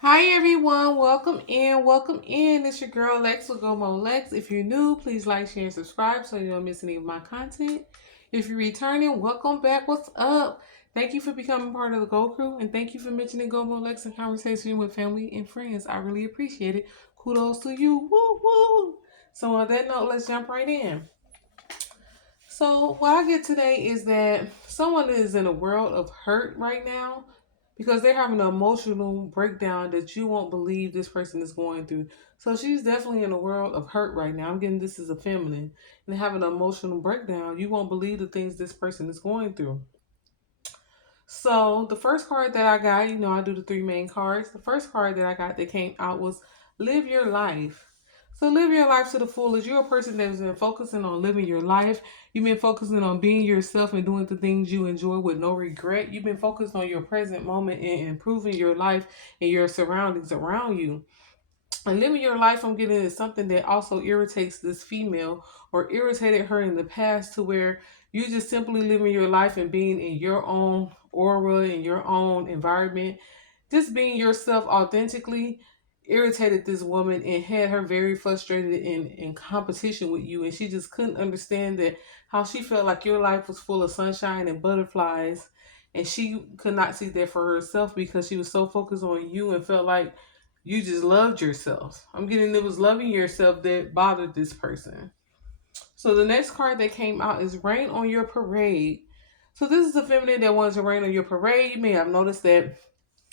Hi everyone, welcome in, welcome in. It's your girl Lex with GoMo Lex. If you're new, please like, share, and subscribe so you don't miss any of my content. If you're returning, welcome back. What's up? Thank you for becoming part of the Go Crew, and thank you for mentioning GoMo Lex in conversation with family and friends. I really appreciate it. Kudos to you. Woo woo. So on that note, let's jump right in. So what I get today is that someone is in a world of hurt right now because they're having an emotional breakdown that you won't believe this person is going through. So she's definitely in a world of hurt right now. I'm getting this as a feminine and having an emotional breakdown. You won't believe the things this person is going through. So the first card that I got, I do the three main cards. The first card that I got that came out was live your life. So live your life to the fullest. You're a person that's been focusing on living your life. You've been focusing on being yourself and doing the things you enjoy with no regret. You've been focused on your present moment and improving your life and your surroundings around you. And living your life, I'm getting, is something that also irritates this female or irritated her in the past, to where you just simply living your life and being in your own aura, in your own environment, just being yourself authentically irritated this woman and had her very frustrated in competition with you. And she just couldn't understand that, how she felt like your life was full of sunshine and butterflies. And she could not see that for herself because she was so focused on you and felt like you just loved yourself. I'm getting, it was loving yourself that bothered this person. So the next card that came out is rain on your parade. So this is a feminine that wants to rain on your parade. You may have noticed that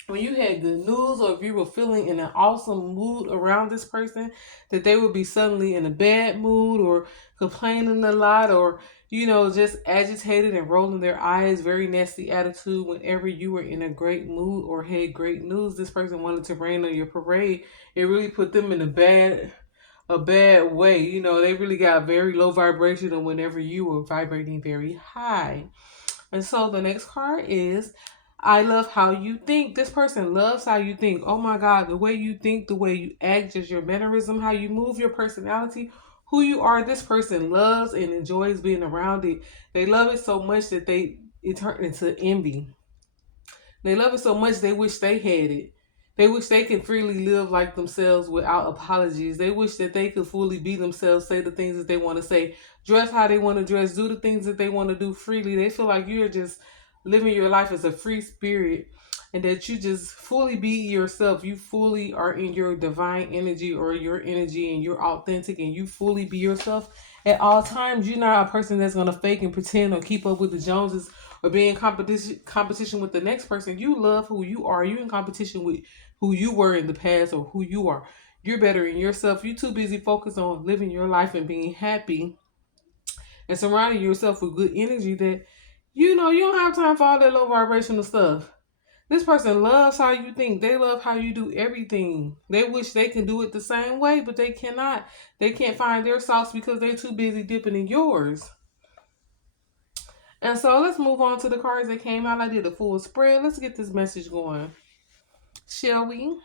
when you had good news, or if you were feeling in an awesome mood around this person, that they would be suddenly in a bad mood or complaining a lot, or just agitated and rolling their eyes, very nasty attitude whenever you were in a great mood or had great news. This person wanted to rain on your parade. It really put them in a bad way. They really got very low vibrational whenever you were vibrating very high. And so the next card is I love how you think. This person loves how you think. Oh my God, the way you think, the way you act, just your mannerism, how you move, your personality, who you are. This person loves and enjoys being around it. They love it so much that it turned into envy. They love it so much they wish they had it. They wish they could freely live like themselves without apologies. They wish that they could fully be themselves, say the things that they want to say, dress how they want to dress, do the things that they want to do freely. They feel like you're just living your life as a free spirit, and that you just fully be yourself. You fully are in your divine energy, or your energy, and you're authentic, and you fully be yourself at all times. You're not a person that's going to fake and pretend or keep up with the Joneses or be in competition with the next person. You love who you are. You in competition with who you were in the past or who you are. You're better in yourself. You're too busy focused on living your life and being happy and surrounding yourself with good energy, that you don't have time for all that low vibrational stuff. This person loves how you think. They love how you do everything. They wish they can do it the same way, but they cannot. They can't find their sauce because they're too busy dipping in yours. And so let's move on to the cards that came out. I did a full spread. Let's get this message going, shall we?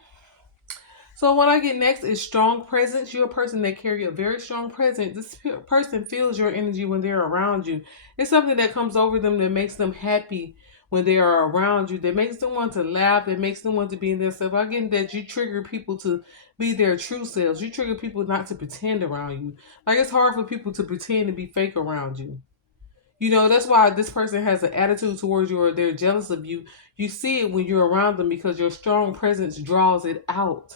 So what I get next is strong presence. You're a person that carry a very strong presence. This person feels your energy when they're around you. It's something that comes over them that makes them happy when they are around you. That makes them want to laugh. That makes them want to be in their self. I get that you trigger people to be their true selves. You trigger people not to pretend around you. Like, it's hard for people to pretend to be fake around you. That's why this person has an attitude towards you, or they're jealous of you. You see it when you're around them because your strong presence draws it out.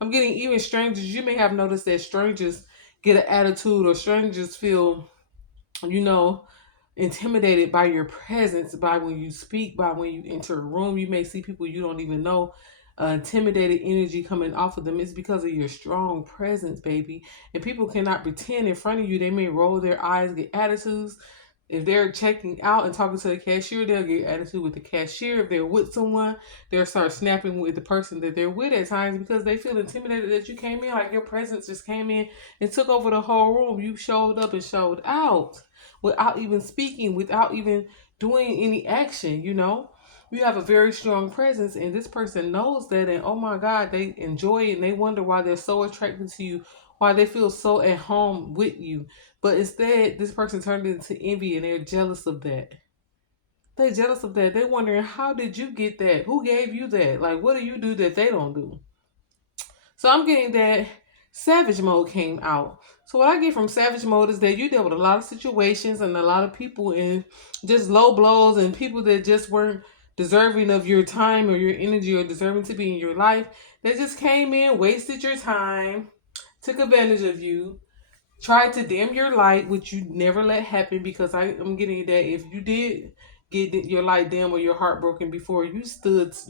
I'm getting even strangers. You may have noticed that strangers get an attitude, or strangers feel, you know, intimidated by your presence, by when you speak, by when you enter a room. You may see people you don't even know. Intimidated energy coming off of them. It's because of your strong presence, baby. And people cannot pretend in front of you. They may roll their eyes, get attitudes. If they're checking out and talking to the cashier, they'll get attitude with the cashier. If they're with someone, they'll start snapping with the person that they're with at times, because they feel intimidated that you came in. Like, your presence just came in and took over the whole room. You showed up and showed out without even speaking, without even doing any action. You have a very strong presence, and this person knows that, and oh my God, they enjoy it, and they wonder why they're so attracted to you, why they feel so at home with you. But instead, this person turned it into envy, and they're jealous of that. They're jealous of that. They're wondering, how did you get that? Who gave you that? Like, what do you do that they don't do? So I'm getting that savage mode came out. So what I get from savage mode is that you deal with a lot of situations and a lot of people and just low blows and people that just weren't deserving of your time or your energy or deserving to be in your life. They just came in, wasted your time, took advantage of you, tried to dim your light, which you never let happen, because I'm getting that if you did get your light dim or your heart broken before, you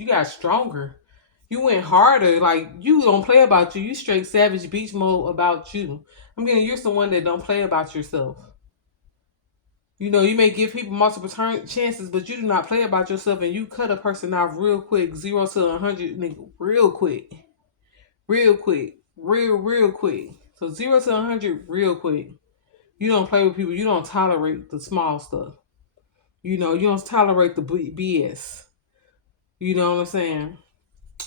got stronger. You went harder. Like, you don't play about you. You straight savage beach mode about you. I'm getting you're someone that don't play about yourself. You know, you may give people multiple chances, but you do not play about yourself, and you cut a person off real quick, 0 to 100, nigga, real quick, real quick, real quick. So 0 to 100, real quick. You don't play with people. You don't tolerate the small stuff. You know, you don't tolerate the BS. You know what I'm saying?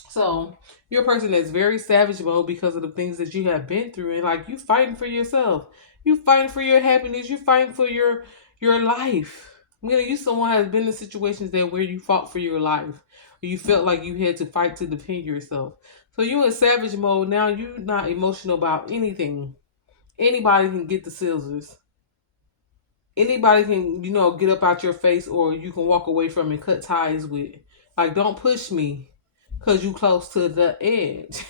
So you're a person that's very savage mode because of the things that you have been through, and like, you fighting for yourself. You fighting for your happiness. You fighting for your life. I'm gonna use someone who has been in situations that where you fought for your life, or you felt like you had to fight to defend yourself. So you in savage mode now. You're not emotional about anything. Anybody can get the scissors. Anybody can, get up out your face, or you can walk away from and cut ties with. Like, don't push me because you close to the edge.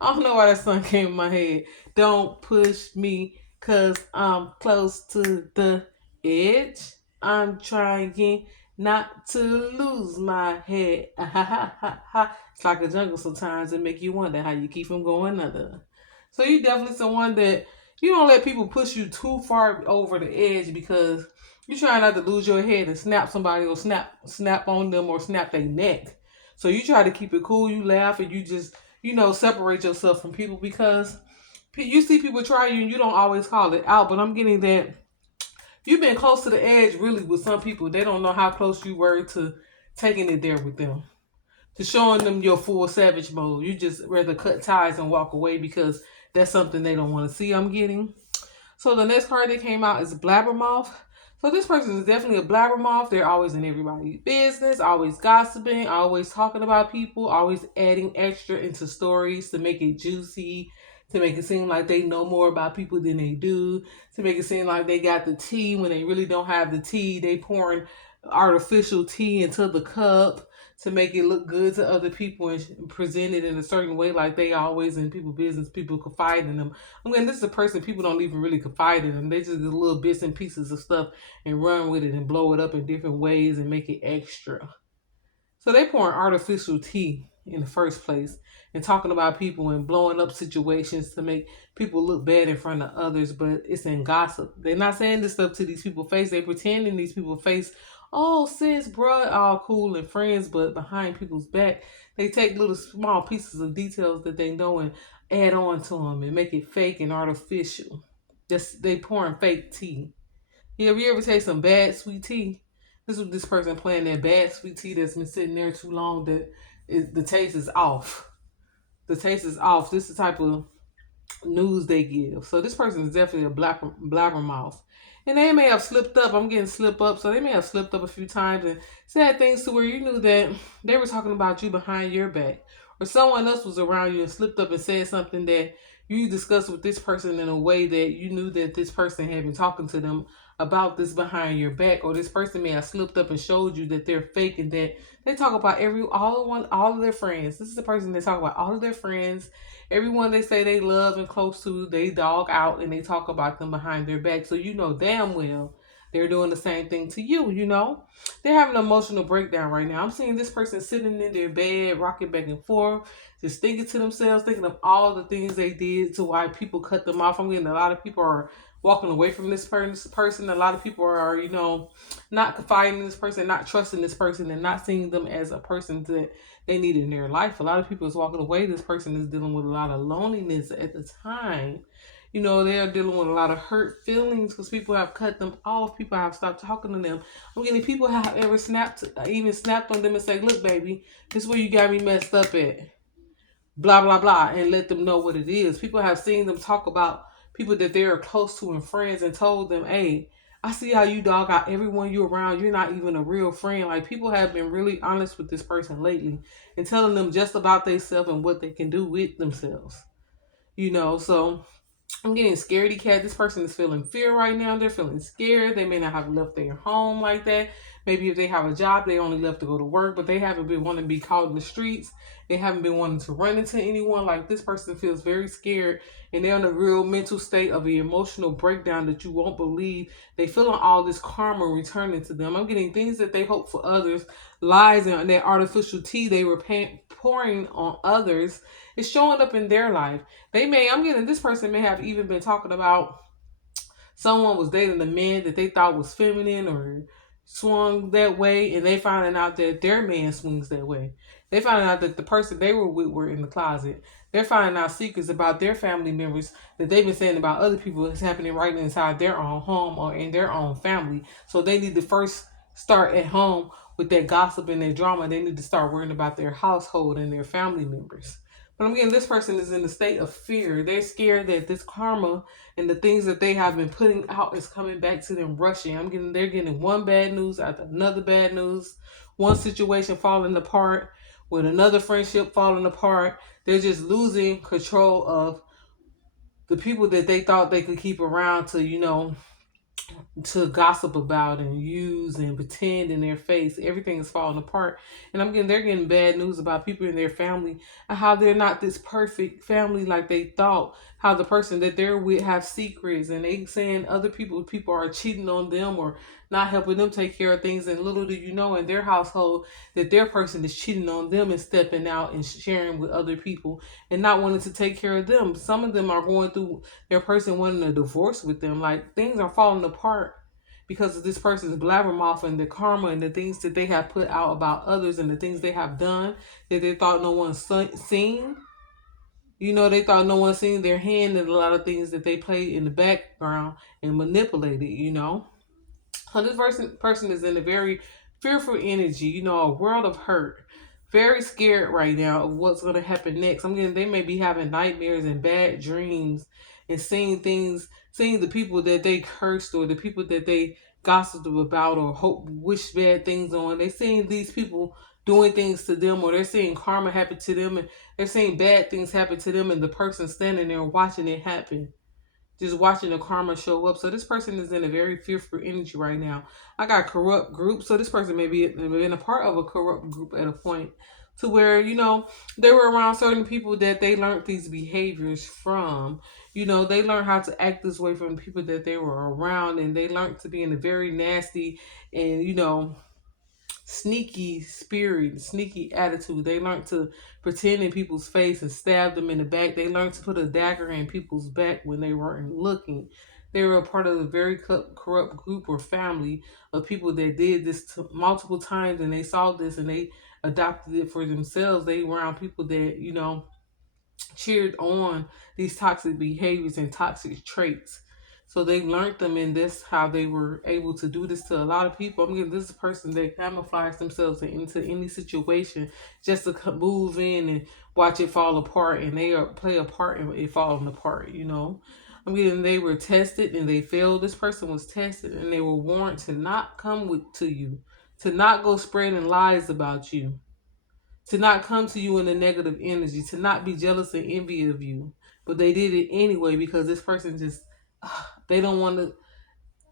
I don't know why that song came in my head. Don't push me because I'm close to the edge. I'm trying not to lose my head. It's like a jungle sometimes. It make you wonder how you keep from going under. So you definitely someone that you don't let people push you too far over the edge, because you try not to lose your head and snap somebody, or snap on them, or snap their neck. So you try to keep it cool. You laugh and you just separate yourself from people, because you see people try you and you don't always call it out. But I'm getting that you've been close to the edge really with some people. They don't know how close you were to taking it there with them, to showing them your full savage mode. You just rather cut ties and walk away because that's something they don't want to see. I'm getting. So the next card that came out is Blabbermouth. So this person is definitely a blabbermouth. They're always in everybody's business, always gossiping, always talking about people, always adding extra into stories to make it juicy, to make it seem like they know more about people than they do, to make it seem like they got the tea when they really don't have the tea. They pouring artificial tea into the cup to make it look good to other people and present it in a certain way, like they always in people's business. People confide in them. I mean, this is a person people don't even really confide in them. They just get little bits and pieces of stuff and run with it and blow it up in different ways and make it extra. So they pouring artificial tea in the first place and talking about people and blowing up situations to make people look bad in front of others, but it's in gossip. They're not saying this stuff to these people's face. They pretend in these people's face, oh, sis, bruh, all cool and friends, but behind people's back, they take little small pieces of details that they know and add on to them and make it fake and artificial. Just they pouring fake tea. Yeah, have you ever taste some bad sweet tea? This is this person playing that bad sweet tea that's been sitting there too long that the taste is off. The taste is off. This is the type of news they give. So this person is definitely a blabbermouth. And they may have slipped up. I'm getting slip up. So they may have slipped up a few times and said things to where you knew that they were talking about you behind your back. Or someone else was around you and slipped up and said something that you discussed with this person in a way that you knew that this person had been talking to them about this behind your back. Or this person may have slipped up and showed you that they're fake and that they talk about all of their friends. This is the person they talk about all of their friends. Everyone they say they love and close to, they dog out and they talk about them behind their back. So you know damn well they're doing the same thing to you, They're having an emotional breakdown right now. I'm seeing this person sitting in their bed, rocking back and forth, just thinking to themselves, thinking of all the things they did to why people cut them off. I'm getting a lot of people are walking away from this person. A lot of people are, not confiding in this person, not trusting this person, and not seeing them as a person that they need in their life. A lot of people is walking away. This person is dealing with a lot of loneliness at the time. They are dealing with a lot of hurt feelings because people have cut them off. People have stopped talking to them. I'm getting people have ever snapped on them and say, look, baby, this is where you got me messed up at. Blah, blah, blah. And let them know what it is. People have seen them talk about people that they're close to and friends and told them, hey, I see how you dog out everyone you're around. You're not even a real friend. Like, people have been really honest with this person lately and telling them just about themselves and what they can do with themselves. So I'm getting scaredy cat. This person is feeling fear right now. They're feeling scared. They may not have left their home like that. Maybe if they have a job, they only left to go to work, but they haven't been wanting to be caught in the streets. They haven't been wanting to run into anyone. Like, this person feels very scared, and they're in a real mental state of an emotional breakdown that you won't believe. They feeling all this karma returning to them. I'm getting things that they hope for others, lies and that artificial tea they were pouring on others is showing up in their life. This person may have even been talking about someone was dating a man that they thought was feminine or swung that way, and they finding out that their man swings that way. They finding out that the person they were with were in the closet. They're finding out secrets about their family members that they've been saying about other people is happening right inside their own home or in their own family. So they need to first start at home with their gossip and their drama. They need to start worrying about their household and their family members. But I'm getting this person is in a state of fear. They're scared that this karma and the things that they have been putting out is coming back to them rushing. They're getting one bad news after another bad news, one situation falling apart, with another friendship falling apart. They're just losing control of the people that they thought they could keep around to gossip about and use and pretend in their face. Everything is falling apart. And they're getting bad news about people in their family and how they're not this perfect family like they thought. How the person that they're with have secrets, and they saying other people are cheating on them or not helping them take care of things. And little do you know, in their household, that their person is cheating on them and stepping out and sharing with other people and not wanting to take care of them. Some of them are going through their person wanting a divorce with them. Like, things are falling apart because of this person's blabbermouth and the karma and the things that they have put out about others and the things they have done that they thought no one seen. They thought no one seen their hand in a lot of things that they played in the background and manipulated. So this person is in a very fearful energy, a world of hurt. Very scared right now of what's going to happen next. They may be having nightmares and bad dreams and seeing the people that they cursed or the people that they gossiped about or wish bad things on. They're seeing these people doing things to them, or they're seeing karma happen to them, and they're seeing bad things happen to them, and the person standing there watching it happen, just watching the karma show up. So this person is in a very fearful energy right now. I got corrupt group. So this person may be in a part of a corrupt group at a point to where, they were around certain people that they learned these behaviors from. They learned how to act this way from people that they were around, and they learned to be in a very nasty and, sneaky spirit, sneaky attitude. They learned to pretend in people's face and stab them in the back. They learned to put a dagger in people's back when they weren't looking. They were a part of a very corrupt group or family of people that did this multiple times, and they saw this and they adopted it for themselves. They were around people that, cheered on these toxic behaviors and toxic traits. So they learned them, and this how they were able to do this to a lot of people. This is a person that camouflage themselves into any situation just to move in and watch it fall apart, and they play a part in it falling apart. They were tested and they failed. This person was tested and they were warned to not come to you, to not go spreading lies about you, to not come to you in a negative energy, to not be jealous and envy of you. But they did it anyway because this person just, they don't want to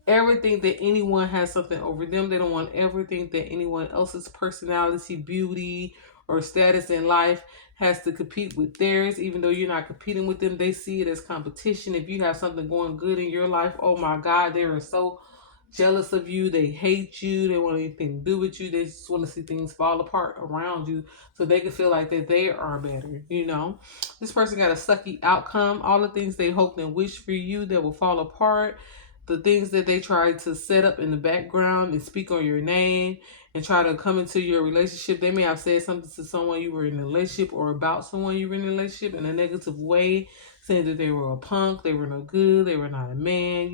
ever think that anyone has something over them. They don't want to ever think that anyone else's personality, beauty, or status in life has to compete with theirs. Even though you're not competing with them, they see it as competition. If you have something going good in your life, oh my God, they are so jealous of you. They hate you. They want anything to do with you. They just want to see things fall apart around you so they can feel like that they are better. This person got a sucky outcome. All the things they hoped and wished for you that will fall apart. The things that they tried to set up in the background and speak on your name and try to come into your relationship. They may have said something to someone you were in a relationship or about someone you were in a relationship in a negative way, saying that they were a punk, they were no good, they were not a man,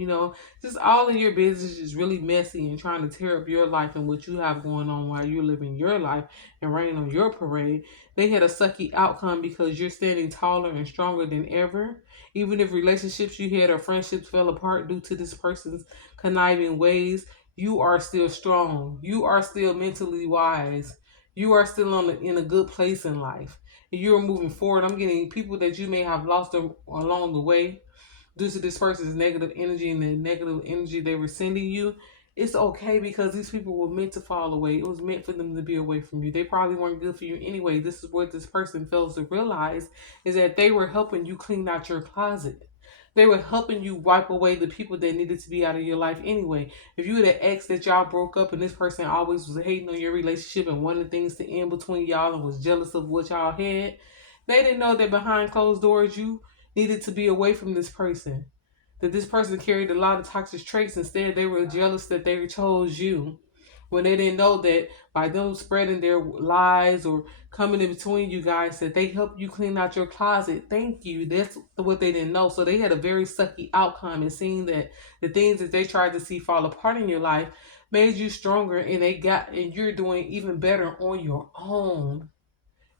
just all of your business is really messy and trying to tear up your life and what you have going on while you're living your life and rain on your parade. They had a sucky outcome because you're standing taller and stronger than ever. Even if relationships you had or friendships fell apart due to this person's conniving ways, you are still strong. You are still mentally wise. You are still in a good place in life. And you're moving forward. I'm getting people that you may have lost along the way due to this person's negative energy and the negative energy they were sending you. It's okay because these people were meant to fall away. It was meant for them to be away from you. They probably weren't good for you anyway. This is what this person fails to realize is that they were helping you clean out your closet. They were helping you wipe away the people that needed to be out of your life anyway. If you were the ex that y'all broke up and this person always was hating on your relationship and wanted things to end between y'all and was jealous of what y'all had, they didn't know that behind closed doors you needed to be away from this person. That this person carried a lot of toxic traits. Instead, they were jealous that they chose you when they didn't know that by them spreading their lies or coming in between you guys, that they helped you clean out your closet. Thank you. That's what they didn't know. So they had a very sucky outcome, and seeing that the things that they tried to see fall apart in your life made you stronger, and you're doing even better on your own.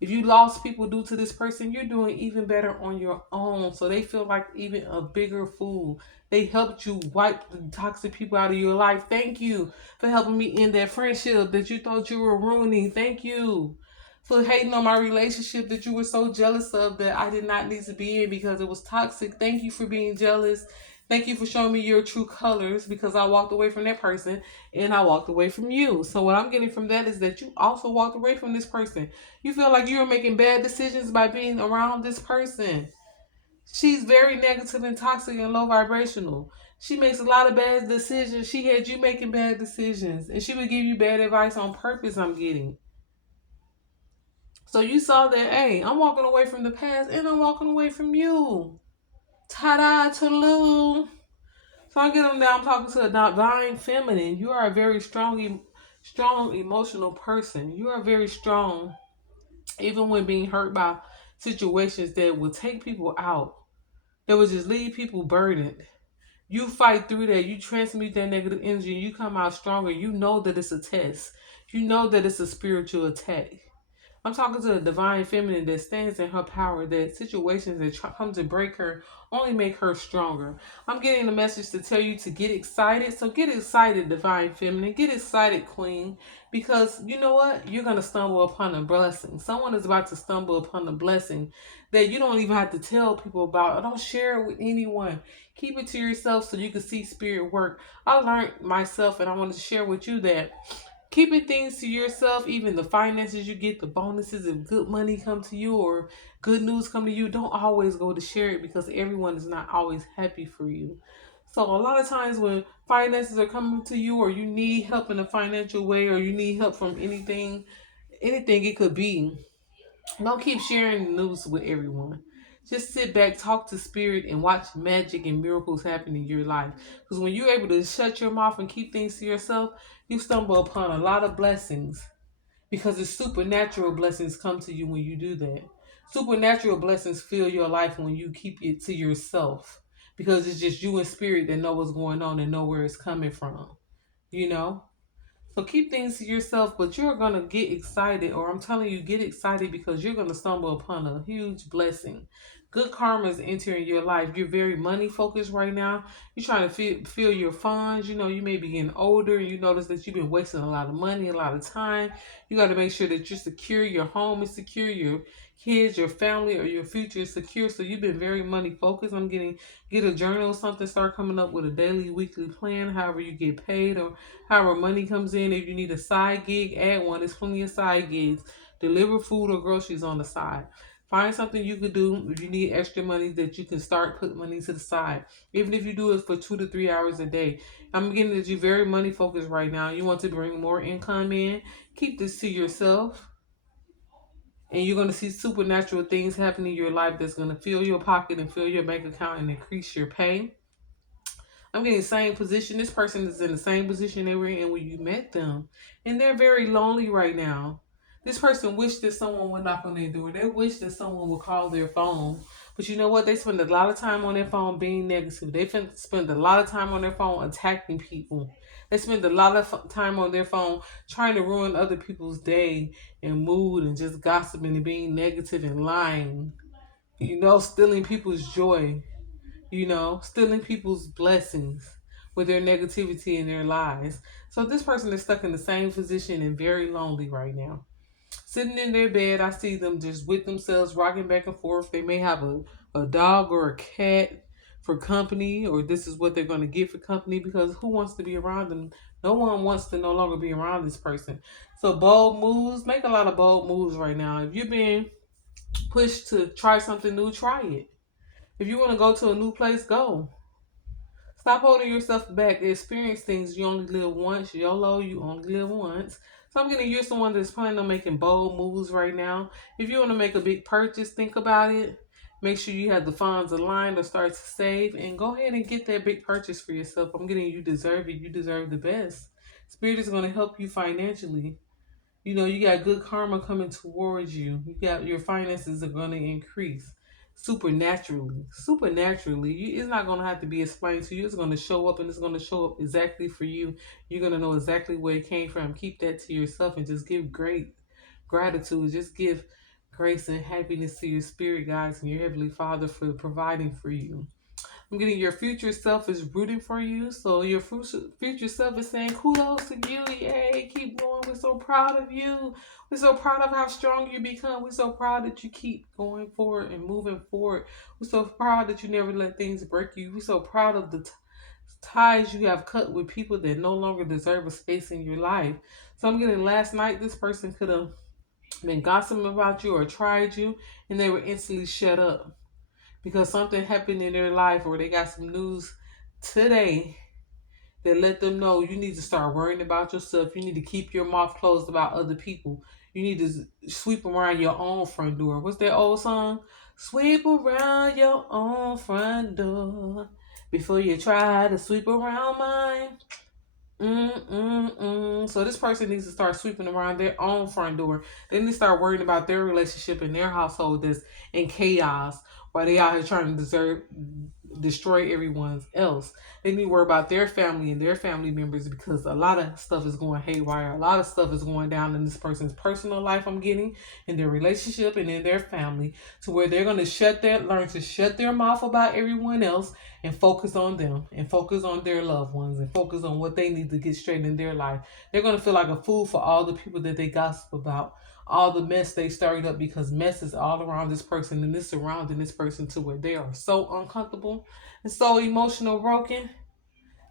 If you lost people due to this person, you're doing even better on your own. So they feel like even a bigger fool. They helped you wipe the toxic people out of your life. Thank you for helping me end that friendship that you thought you were ruining. Thank you for hating on my relationship that you were so jealous of that I did not need to be in because it was toxic. Thank you for being jealous. Thank you for showing me your true colors because I walked away from that person and I walked away from you. So what I'm getting from that is that you also walked away from this person. You feel like you were making bad decisions by being around this person. She's very negative and toxic and low vibrational. She makes a lot of bad decisions. She had you making bad decisions. And she would give you bad advice on purpose, I'm getting. So you saw that, hey, I'm walking away from the past and I'm walking away from you. Ta-da, toodaloo. So I get them now. I'm talking to a divine feminine. You are a very strong emotional person. You are very strong, even when being hurt by situations that will take people out, that will just leave people burdened. You fight through that. You transmute that negative energy. And you come out stronger. You know that it's a test. You know that it's a spiritual attack. I'm talking to the divine feminine that stands in her power, that situations that come to break her only make her stronger. I'm getting the message to tell you to get excited. So get excited, divine feminine. Get excited, queen. Because you know what? You're going to stumble upon a blessing. Someone is about to stumble upon a blessing that you don't even have to tell people about. Don't share it with anyone. Keep it to yourself so you can see spirit work. I learned myself, and I wanted to share with you that keeping things to yourself, even the finances you get, the bonuses, if good money come to you or good news come to you, don't always go to share it because everyone is not always happy for you. So a lot of times when finances are coming to you or you need help in a financial way or you need help from anything it could be, don't keep sharing the news with everyone. Just sit back, talk to spirit, and watch magic and miracles happen in your life. Because when you're able to shut your mouth and keep things to yourself, you stumble upon a lot of blessings. Because the supernatural blessings come to you when you do that. Supernatural blessings fill your life when you keep it to yourself. Because it's just you and spirit that know what's going on and know where it's coming from. You know? So keep things to yourself, but you're going to get excited, or I'm telling you, get excited because you're going to stumble upon a huge blessing. Good karma is entering your life. You're very money focused right now. You're trying to feel your funds. You know, you may be getting older. You notice that you've been wasting a lot of money, a lot of time. You got to make sure that you're secure. Your home is secure. Your kids, your family, or your future is secure. So you've been very money focused. I'm getting, get a journal or something. Start coming up with a daily, weekly plan. However you get paid or however money comes in. If you need a side gig, add one. There's plenty of side gigs. Deliver food or groceries on the side. Find something you could do if you need extra money that you can start put money to the side. Even if you do it for 2 to 3 hours a day. I'm getting that you're very money focused right now. You want to bring more income in. Keep this to yourself. And you're going to see supernatural things happen in your life that's going to fill your pocket and fill your bank account and increase your pay. I'm getting the same position. This person is in the same position they were in when you met them. And they're very lonely right now. This person wished that someone would knock on their door. They wish that someone would call their phone. But you know what? They spend a lot of time on their phone being negative. They spend a lot of time on their phone attacking people. They spend a lot of time on their phone trying to ruin other people's day and mood and just gossiping and being negative and lying. Stealing people's joy, stealing people's blessings with their negativity and their lies. So this person is stuck in the same position and very lonely right now. Sitting in their bed, I see them just with themselves, rocking back and forth. They may have a dog or a cat for company, or this is what they're going to get for company, because who wants to be around them? No one wants to no longer be around this person. So bold moves, make a lot of bold moves right now. If you're being pushed to try something new, try it. If you want to go to a new place, go. Stop holding yourself back. Experience things. You only live once. YOLO, you only live once. So I'm getting you someone that's planning on making bold moves right now. If you want to make a big purchase, think about it. Make sure you have the funds aligned or start to save, and go ahead and get that big purchase for yourself. I'm getting you deserve it. You deserve the best. Spirit is going to help you financially. You got good karma coming towards you. You got your finances are going to increase supernaturally. Supernaturally, it's not going to have to be explained to you. It's going to show up, and it's going to show up exactly for you. You're going to know exactly where it came from. Keep that to yourself and just give great gratitude. Just give grace and happiness to your spirit guides and your heavenly Father for providing for you. I'm getting your future self is rooting for you. So your future self is saying kudos to you. Yay, keep going. We're so proud of you. We're so proud of how strong you become. We're so proud that you keep going forward and moving forward. We're so proud that you never let things break you. We're so proud of the ties you have cut with people that no longer deserve a space in your life. So I'm getting last night this person could have been gossiping about you or tried you, and they were instantly shut up because something happened in their life, or they got some news today that let them know you need to start worrying about yourself. You need to keep your mouth closed about other people. You need to sweep around your own front door. What's that old song? Sweep around your own front door before you try to sweep around mine. So this person needs to start sweeping around their own front door. They need to start worrying about their relationship in their household that's in chaos while they out here trying to destroy everyone else. They need to worry about their family and their family members, because a lot of stuff is going haywire. A lot of stuff is going down in this person's personal life, I'm getting, in their relationship and in their family, to where they're going to learn to shut their mouth about everyone else and focus on them and focus on their loved ones and focus on what they need to get straight in their life. They're going to feel like a fool for all the people that they gossip about, all the mess they started up, because mess is all around this person and it's surrounding this person to where they are so uncomfortable and so emotional broken,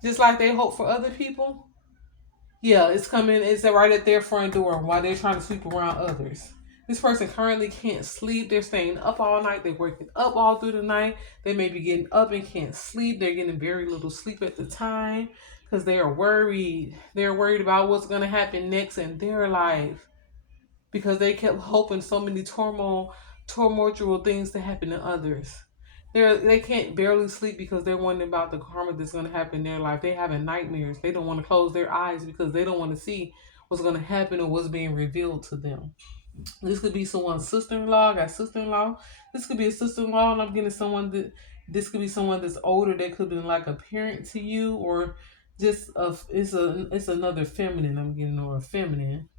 just like they hope for other people. Yeah, it's coming. It's right at their front door while they're trying to sweep around others. This person currently can't sleep. They're staying up all night. They're waking up all through the night. They may be getting up and can't sleep. They're getting very little sleep at the time because they are worried. They're worried about what's going to happen next in their life, because they kept hoping so many tumultuous things to happen to others. They can't barely sleep because they're wondering about the karma that's going to happen in their life. They're having nightmares. They don't want to close their eyes because they don't want to see what's going to happen or what's being revealed to them. This could be someone's sister-in-law. I got sister-in-law. This could be a sister-in-law, and I'm getting this could be someone that's older that could be like a parent to you, or just it's another feminine I'm getting, or a feminine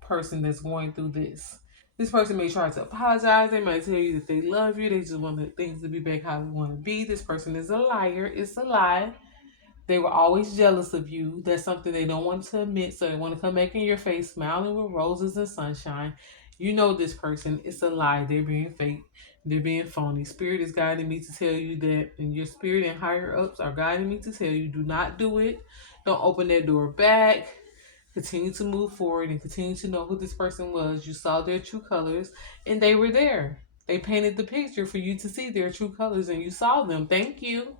person that's going through this. This person may try to apologize. They might tell you that they love you. They just want things to be back how they want to be. This person is a liar. It's a lie. They were always jealous of you. That's something they don't want to admit. So they want to come back in your face, smiling with roses and sunshine. You know this person. It's a lie. They're being fake. They're being phony. Spirit is guiding me to tell you that, and your spirit and higher ups are guiding me to tell you, do not do it. Don't open that door back. Continue to move forward and continue to know who this person was. You saw their true colors and they were there. They painted the picture for you to see their true colors and you saw them. Thank you.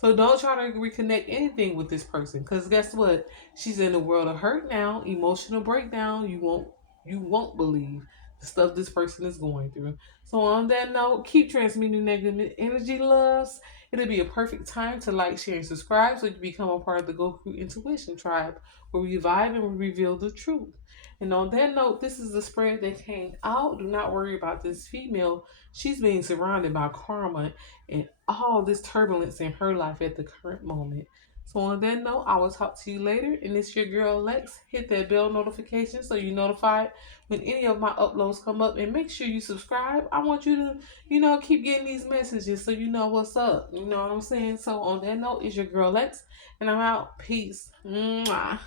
So don't try to reconnect anything with this person, because guess what? She's in a world of hurt now, emotional breakdown. You won't believe. stuff this person is going through. So on that note, keep transmitting negative energy, loves. It'll be a perfect time to like, share, and subscribe so you become a part of the Goku Intuition tribe, where we vibe and we reveal the truth. And on that note, this is the spread that came out. Do not worry about this female. She's being surrounded by karma and all this turbulence in her life at the current moment. So on that note, I will talk to you later. And it's your girl Lex. Hit that bell notification so you're notified when any of my uploads come up. And make sure you subscribe. I want you to, keep getting these messages so you know what's up. You know what I'm saying? So on that note, it's your girl Lex. And I'm out. Peace. Mwah.